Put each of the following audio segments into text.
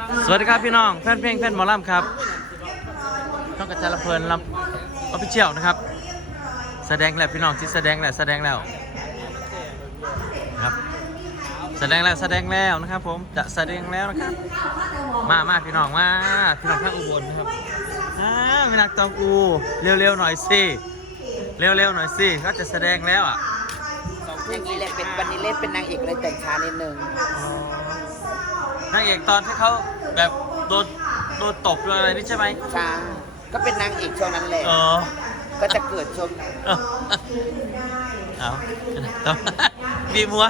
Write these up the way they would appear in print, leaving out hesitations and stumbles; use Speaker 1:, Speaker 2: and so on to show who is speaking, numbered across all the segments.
Speaker 1: สวัสดีครับพี่น้องแฟนเพลงแฟนหมอลำครับช่องกระจายละเพลินลำออฟฟิเชียลนะครับแสดงแล้วพี่น้องที่แสดงแล้วครับแสดงแล้วนะครับผมจะแสดงแล้วนะครับมาพี่น้องข้างอุบลนะครับมีนักตองอูเร็วๆหน่อยสิเร็วๆหน่อยสิเขาจะแสดงแล้วอ่ะ
Speaker 2: อย่างนี้เลยเป็นวันนี้เล่นเป็นนางเอกเลยแต่งช้านิดนึง
Speaker 1: นางเอกตอนที่เขาแบบโดนตบโดนอะไรนี่ใช่ไหม
Speaker 2: ช้าก็เป็นนางเอกช่วงนั้นแหละก็จะเกิดช่วงนั้น
Speaker 1: เอาบีมัว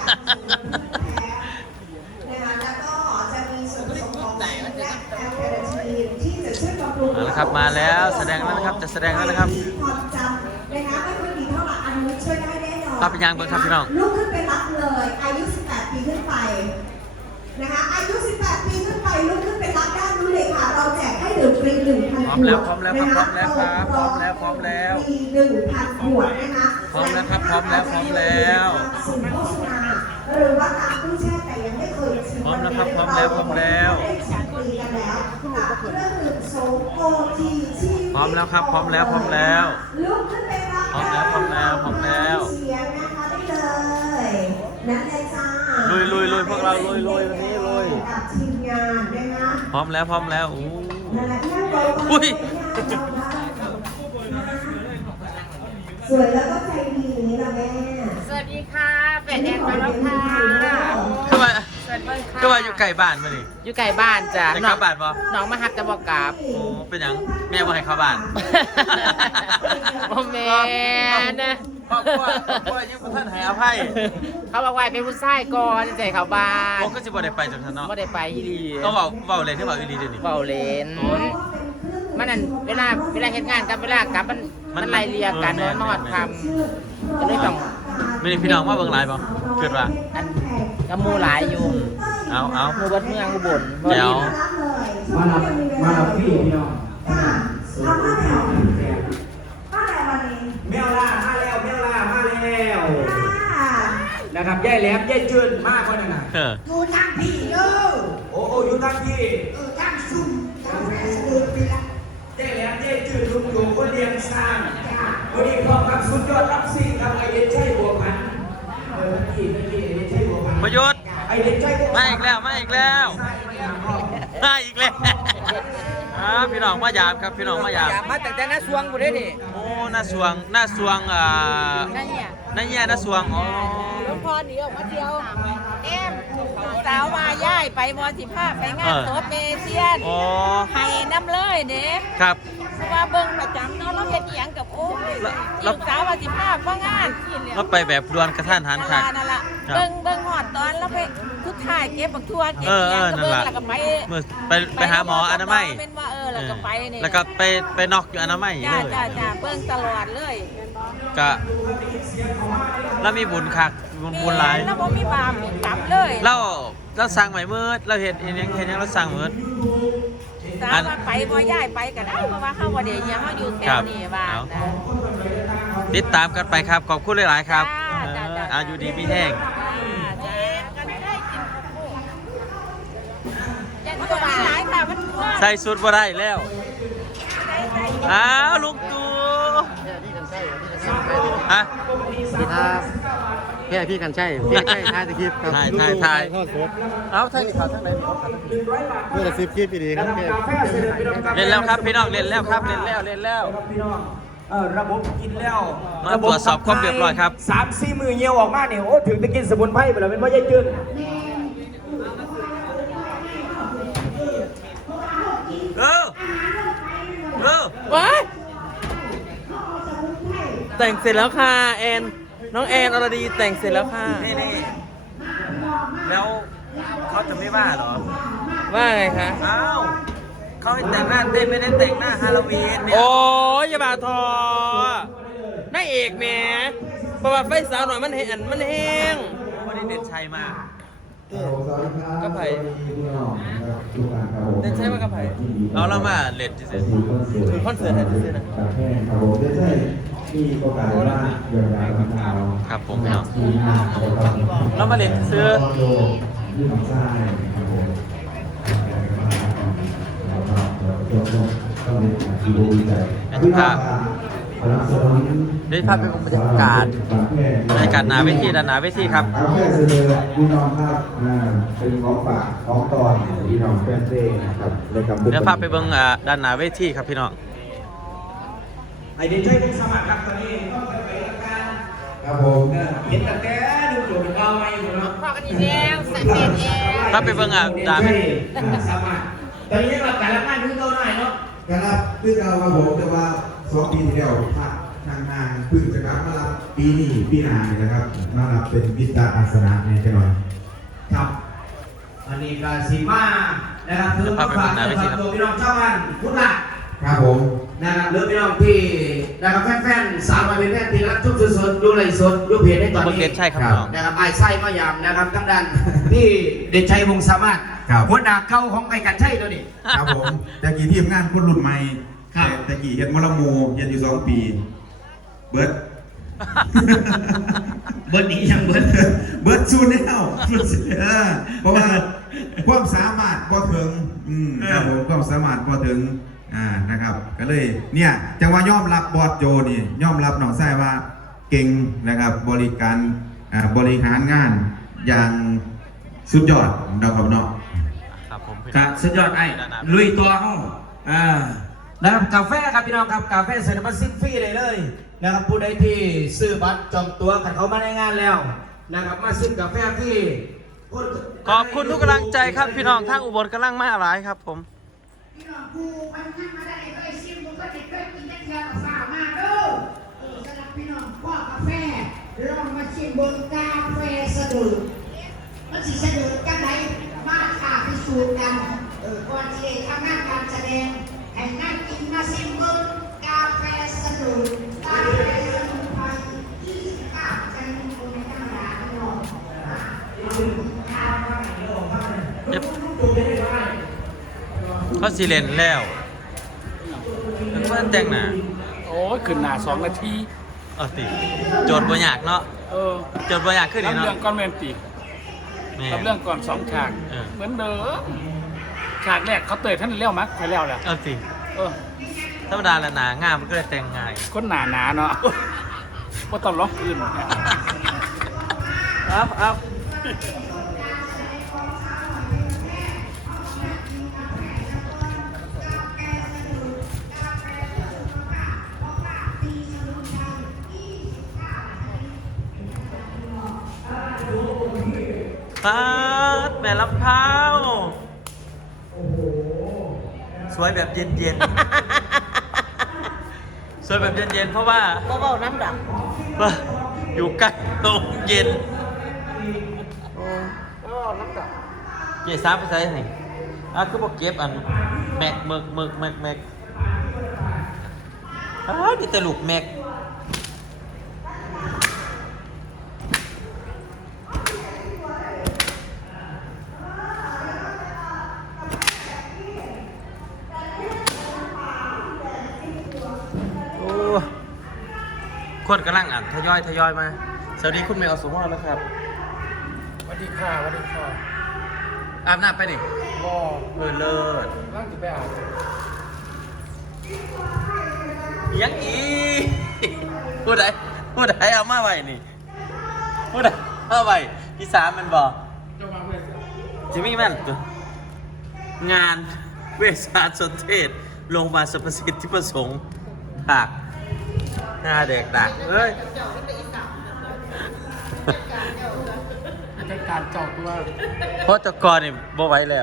Speaker 1: เอาละครับมาแล้วแสดงแล้วนะครับจะแสดงแล้วนะครับภาพยางเบิ้งครับพี่น้อง
Speaker 3: ลุกขึ้นไปรับเลยอายุ18 ปีขึ้นไปนะคะอายุ18 ปีขึ้นไปลุกขึ้นไปรับด้านนู้นเลยค่ะเราแจกให้ดื่มฟรี 1,000 ขวด
Speaker 1: พร้อมแล้วมี 1,000 ขวดนะคะ
Speaker 3: พร้อมแล้วสิ่งโฆษณาหรือว่าตามตู้แช่แต่ยังไม่เคยชิม
Speaker 1: พร้อมแล้ว
Speaker 3: กันแล้วเครื่องดื่มโซโอทีที่
Speaker 1: พร้อมแล้วครับพร้อมแล้ว
Speaker 3: ลุกขึ้นไปรับเสียงนะคะได้เลยนั่นเลยจ้า
Speaker 1: ลุยพวกเราลุยวันนี้ลุย
Speaker 3: กับทีมงานนะคะ
Speaker 1: พร้อมแล้วอู้
Speaker 3: อุ้ยสวยแล้วก็ใจดีนี่ละแม่
Speaker 2: สวัสดีค่ะเป็ดแดงมาแล้วค่ะ
Speaker 1: ก็ว่าอยู่ไก่บ้านมาดิ
Speaker 2: อยู่ไก่บ้านจ้ะ
Speaker 1: น้องบ้านปะ
Speaker 2: น้องมาฮับจะบอกกราบ
Speaker 1: โอ้เป็นยังแม่บอกให้เข้าบ้าน
Speaker 2: โอ้แม่นะ
Speaker 1: ครอบครัวยังบ่ทันให้อภัย
Speaker 2: เขาบอกว่าเป็นผู้ชายก่อนจะใจเขาบ้าน
Speaker 1: โอ้ก็สิบ่ได้ไปจังซั่นเนาะ
Speaker 2: บ่ได้ไปอีหลี
Speaker 1: ก็เว้าเล่นที่เว้าอีหลีเดี๋ยวนี้
Speaker 2: เว้าเล่นมันนั่นเวลาเฮ็ดงานกับเวลากลับมันไล่เลี่ยกันนอนฮอดค่ำก็เลยต้อง
Speaker 1: มีพี่น้องมาเบิ่งหลายบ่คิดว่า
Speaker 2: อันกับหมู่หลายอยู่
Speaker 1: เอา
Speaker 2: หมู่บ้านเมืองอุบล
Speaker 1: เดี๋ยว
Speaker 4: มารับพี่น้องแมวล่ามาแล้วนะครับย่ายแหลมย่ายจืดมากกว่านั้นนะ
Speaker 3: อยู่ทางพี่เด้อ
Speaker 4: โอ้อยู่ทางพี่
Speaker 3: ทางซุ่มทางแฟนเดินไปละ
Speaker 4: ย่ายแหลมย่ายจืดลุงอยู่คนเลี้ยงสร้างวันนี้พร้อมกับสุดยอดรับซิ่งครับไอเดนชัยบัวพันธุ์ไอเดนชัยบัวพันธุ์
Speaker 1: ประยุทธ์
Speaker 4: ไอเดนชัยบัวพันธุ์
Speaker 1: มาอีกแล้วพี่น้องมายามครับพี่น้องมายาม
Speaker 2: มาตั้งแต่น้าสวงกูได้นี่
Speaker 1: โอ้น้าสวงน้าสวงอ๋อ
Speaker 5: หลวงพ่อหนีออกมาเที่ยวสาวมาย่ายไปม.15ไปงานศพเมเซียนให้น้ำเลยเด้
Speaker 1: ครับ
Speaker 5: เพราะว่าเบิ่งประจำเนาะเราเฮ็ดอีหยังกับโอ้ยลูกสาวว่า15ก็งาน
Speaker 1: เราไปแบบด่วนกระทันหันครับ
Speaker 5: นั่นล่ะเบิ่งฮอดตอนแล้วไปทุกท่ายเก็บบักทั่วเก็บอีหยังก็เบิ่งแล้วก็
Speaker 1: ไปหาหมออนามัย
Speaker 5: เป็นว่าแล้วก็ไปนี่
Speaker 1: แล้วก็ไปนอกอยู่อนามัยเลย
Speaker 5: จ้าเบิ่งตลอดเลย
Speaker 1: ก็แล้วมีบุญคักบุญหลาย
Speaker 5: แล้วบ่มีบาปมีกรรมเลย
Speaker 1: เราสั่งใหม่มืดเราเห็นยังเราสั่งมืด
Speaker 5: สาวมาไปบ่ย้ายไปก็ได้เพราะว่าเฮาบ่ได้ยังเฮาอยู่แถวนี้บ้านนะ
Speaker 1: ติดตามกันไปครับขอบคุณหลายๆครับอายุดีพี่แห้งใส่สุดบ่ได้แล้วอ้าวลุงตู่ฮะ
Speaker 6: พี่ครับพี่กันใช่พี่ใช่ถ่ายตะคลิปครับ
Speaker 1: ถ่ายเอาถ่ายข่าวทั้งไหน
Speaker 6: เมื่อ10 คลิปดีครับ
Speaker 1: เล่นแล้วครับพี่น้องเล่นแล้ว
Speaker 4: ระบบกินแล้ว
Speaker 1: มาตรวจสอบความเรียบร้อยครับ
Speaker 4: 3-4 มือเหี่ยวออกมาเนี่ยโอ้ถึงจะกินสมุนไพรไปแล้วเป็นเพราะยายจืด
Speaker 1: ว้า
Speaker 2: แต่งเสร็จแล้วค่ะน้องแอนอรดีแต่งเสร็จแล้วค่ะ
Speaker 1: นี่แล้วเขาจะไม่ว่าหรอ
Speaker 2: ว่าไงคะ
Speaker 1: อ้าวเขาให้แต่งหน้าเต้ไม่ได้แต่งหน้าฮาโลวีน
Speaker 2: โอ้ยอย่าบาทอนายเอกแม่ประวัติไฟสาวหน่อยมันแห้ง
Speaker 1: วันนี้เด่นชัยมา
Speaker 2: กระไผ่เด่นชัยมากระไผ่
Speaker 1: เรามาเล่นที่สุด
Speaker 2: คือคอนเสิร์ตที่สุด
Speaker 1: นะครับผมพี่น้องเรามาเล่นซื้อ
Speaker 7: ที่บริการ
Speaker 1: ทุกภาพได้ภาพเป็นบรรยากาศหนาเวทีด้านหนาเวทีครับ
Speaker 7: กาแฟเสนอพี่น้องครับเป็นของฝากของตอนพี่น้องแฟนเพลงนะครับในกำ
Speaker 1: เดี๋ยวภาพไปเบิ่งด้านหนาเวทีครับพี่น้อง
Speaker 4: ไอเดียช่วยผู้สมัครครับตอนนี้ต้องไปรับการ
Speaker 7: ครับผม
Speaker 4: เห็นแต่ดูโจทย์เอาไม่อยู่เนาะ
Speaker 5: พอกันอีกแล้วใส่เปลี่ยนเอง
Speaker 1: ภาพไปเบิ่งด้าน
Speaker 4: สมัครตอนนี้ยังรับการรับงานดูเท่าไหร่เนาะ
Speaker 7: การรับคือเราครับผมแต่ว่า2 ปีที่แล้วพักทางงานเพิ่งจะกลับมารับปีนี้ปีหน้านี่นะครับมารับเป็นวิทยาอาสนะในจังหวัด
Speaker 4: ครับอันนี้ก็สีมานะครับคือฝากตัวพี่น้องชาวบ้านพุทธละ
Speaker 7: ครับผม
Speaker 4: นะครับหรือพี่น้องที่นะครับแฟนๆสาวมาเป็นแฟนที่รักทุกสดดูไลฟ์สดดูเพจในตอน
Speaker 1: เบิ่ง
Speaker 4: นี้
Speaker 1: เด็ดใช่ครับพี่น้อง
Speaker 4: นะครับไอ้ไส้มายามนะครับทั้งด้านที่เด็ดชัยวงศ์สามารถหัวหน้าเก่าของไก่กัดชัยตัวนี้
Speaker 7: ครับผมแต่กี่ทีมงานคนรุ่นใหม่
Speaker 4: ครับ
Speaker 7: แต่กี่เฮ็ดมะละมูเฮ็ดอยู่2 ปี เบิร์ด
Speaker 4: เบิร์ดนี้ยังเบิร์ด
Speaker 7: เบิร์ดสู้แนวเพราะว่าความสามารถพอถึงครับผมความสามารถพอถึงนะครับก็เลยเนี่ยจังว่ายอมรับบอสโจนี่ยอมรับน้องชายว่าเก่งนะครับบริการบริหารงานอย่างสุดยอดนะครับเนาะ
Speaker 1: ครับผมพี่
Speaker 4: ค
Speaker 1: น้
Speaker 4: รั
Speaker 1: อบ ง
Speaker 4: สุดยอดไอ้ลุยตัวห้องนะครับกาแฟครับพี่น้องครับกาแฟเสร็จมาซิ้นฟรีเลยนะครับผู้ใดที่ซื้อบัตรจองตั๋วกันเขามาในงานแล้วนะครับมาซื้อกาแฟฟรี
Speaker 1: ขอบคุณทุกกำลังใจครับพี่น้องทางอุบลกำลังมาหลายครับผม
Speaker 8: พี่น้องกูมันนั่งมาได้เคยชิมกูก็จะเคยกินได้เทียมฝ่ามาเด้อสำหรับพี่น้องพ่อกาแฟลองมาชิมบนกาแฟสะดุดมันสิสะดุดกันไหนมาค่ะพิสูจน์กันก่อนที่จะทำงานการแสดงให้นั่งกินมาชิมบนกาแฟสะดุดกาแฟสมุนไพร29ใจมีคนในตั้งร้านเนาะ
Speaker 1: เขาสิเลนแล้วแล้วก็แต่งหน้า
Speaker 6: โอ้ยขึ้นหน้า2 นาที
Speaker 1: ติโจทย์บ่ยากเนาะโจทย์บ่ยากขึ้นนี่
Speaker 6: ทำ
Speaker 1: เนาะ
Speaker 6: เรื่องก้อนแมนติ
Speaker 1: แม่
Speaker 6: ทำเรื่องก่อน2 ฉาก เหมือนเดิมฉากแรกเขาเตยท่านเลี้ยวมั้ยใครเลี้ยวแหละ
Speaker 1: ติ
Speaker 6: เออ
Speaker 1: ธรรมดาแล้วหนางามมันก็เลยแต่งง่าย
Speaker 6: คนหนาเนาะว่าต้องล็อกคืน
Speaker 1: เอา ปาดแม่ลำพร้าวสวยแบบเย็นๆ สวยแบบเย็นๆ เพราะว่า
Speaker 5: เบาๆน้ำดัง
Speaker 1: อยู่ใกล้โรงเย็น
Speaker 5: เบาๆน้ำดัง
Speaker 1: เจ๊ซ้ำไปใส่ไหนคือบอกเก็บอันแม็กเมิกนี่ตะลุกแม็กคนกำลังอ่านทยอยมา สวัสดีคุณเมย์อสุมรนะครับ
Speaker 6: สวัสดีค่ะสวัสดีค่ะ
Speaker 1: อาบน้ำไปดิ
Speaker 6: รอ
Speaker 1: เลิศ
Speaker 6: ร่างจะไปอ่าน
Speaker 1: ยังอีผู้ใดเอามาไว้นี่ผู้ใดเอาไว้ที่3มันบอก
Speaker 6: จะมาเพื่อน
Speaker 1: จิมี่แม่นตัวงานเวชศาสตร์สนเทศโรงพยาบาลสรรพสิทธิประสงค์หักหน้าเด็กดักเฮ้ย
Speaker 6: จัดการจอดตัว
Speaker 1: เพราะตะกอนนี่บ่ไหว้แล้ว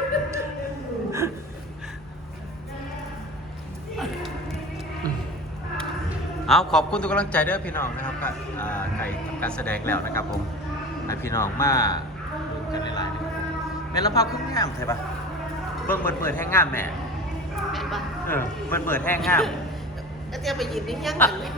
Speaker 1: เอาขอบคุณทุกกำลังใจเด้อพี่น้องนะครับก็ใครทำการแสดงแล้วนะครับผมให้พี่น้องมาดูกันหลายๆนะครับแม่ลำพับขึ้นงามใช่ปะเปิดแห้งงามแม่
Speaker 5: เห็นปะ
Speaker 1: เปิดแห้งงาม
Speaker 5: ก็เตรียมไปยินนี่ยังกันเลย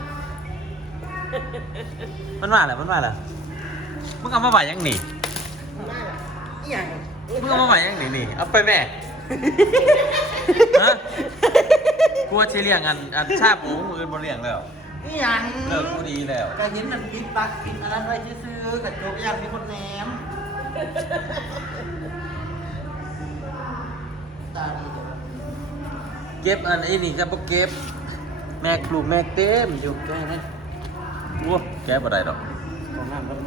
Speaker 1: มันว่าอะไรมึงเอามาไหวยังหนี
Speaker 5: ได้หรออย่าง
Speaker 1: มึงเอามาไหวยังหนีนี่เอาไปแม่ฮะกลัวชีเลี้ยงอันชาปูมืออื่นบนเลี้ยงแล้ว
Speaker 5: นี่อย่าง
Speaker 1: เลิกกูดีแล้ว
Speaker 5: ก็เห็นมันปิดปักปิดอันนั้นไว้ซื้อๆกับโจกอยากมีคนแหนมตาดีจัง
Speaker 1: เก็บอันไอ้นี่จะบ่เก็บแม่ครูแม่เต็มอยู่แค่นั้นโอ้แกบ่ได้ดอก
Speaker 2: ของน้ำครับ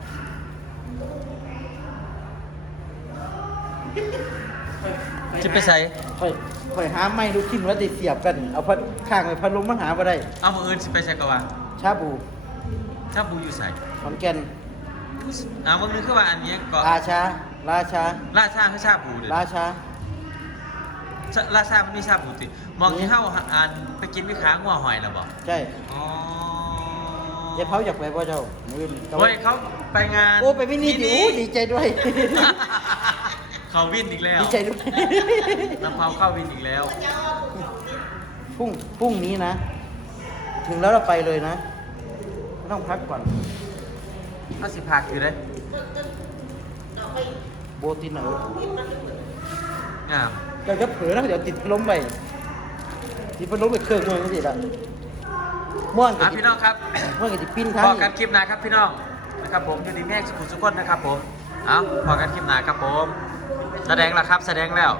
Speaker 1: จะไปใส่
Speaker 2: ค่อยหาไม้ลูกชิ้นว่าติเสียบกัน เอาพัดข้างไปพัดลมมาหาบ่ได้
Speaker 1: เอามืออื่นสิไปใส่ก็ว่า
Speaker 2: ชาบู
Speaker 1: ถ้าบูอยู่ใส่
Speaker 2: ขอนแก่น
Speaker 1: เอามึงนึกคือว่าอันนี้ก็
Speaker 2: ราชา
Speaker 1: ราชาคือชาบูเด้อ
Speaker 2: ราชา
Speaker 1: ราชามันมีชาบูติมองที่เฮาอันไปกินวิขางัวหอยแล้วบ่
Speaker 2: ใช่
Speaker 1: อ๋อ
Speaker 2: ยายเผาอยากไปบ่เจ้ามื้อนี้
Speaker 1: เฮ้ยเขาไปงาน
Speaker 2: โอ้ไปวินิจดิโอ้ดีใจด้วย
Speaker 1: เขาวินอีกแล้ว
Speaker 2: ดีใจด้วย
Speaker 1: น้ำเผาเข้าวินอีกแล้ว
Speaker 2: พรุ่งนี้นะ ถึงแล้วเราไปเลยนะไม่ต้องพักก่อน
Speaker 1: เอาสิพักอยู่เด้
Speaker 2: โบตินเหนอ
Speaker 1: อ่า
Speaker 2: เดี๋ยวจะเผลอนะเดี๋ยวติดพัดลมไปติดพัดลมไปเครื่องเมืองก็สิละม่วนกับ
Speaker 1: พี่น้องครับ
Speaker 2: ม่วนกับจิปิ้น
Speaker 1: พ
Speaker 2: ทาง
Speaker 1: อกันคลิปหน้าครับพี่น้องนะครับผมอยู่ดีแม่สุขุมสุขคนนะครับผมเอาพอกันคลิปหน้าครับผมแสดงแล้วครับแสดงแล้ว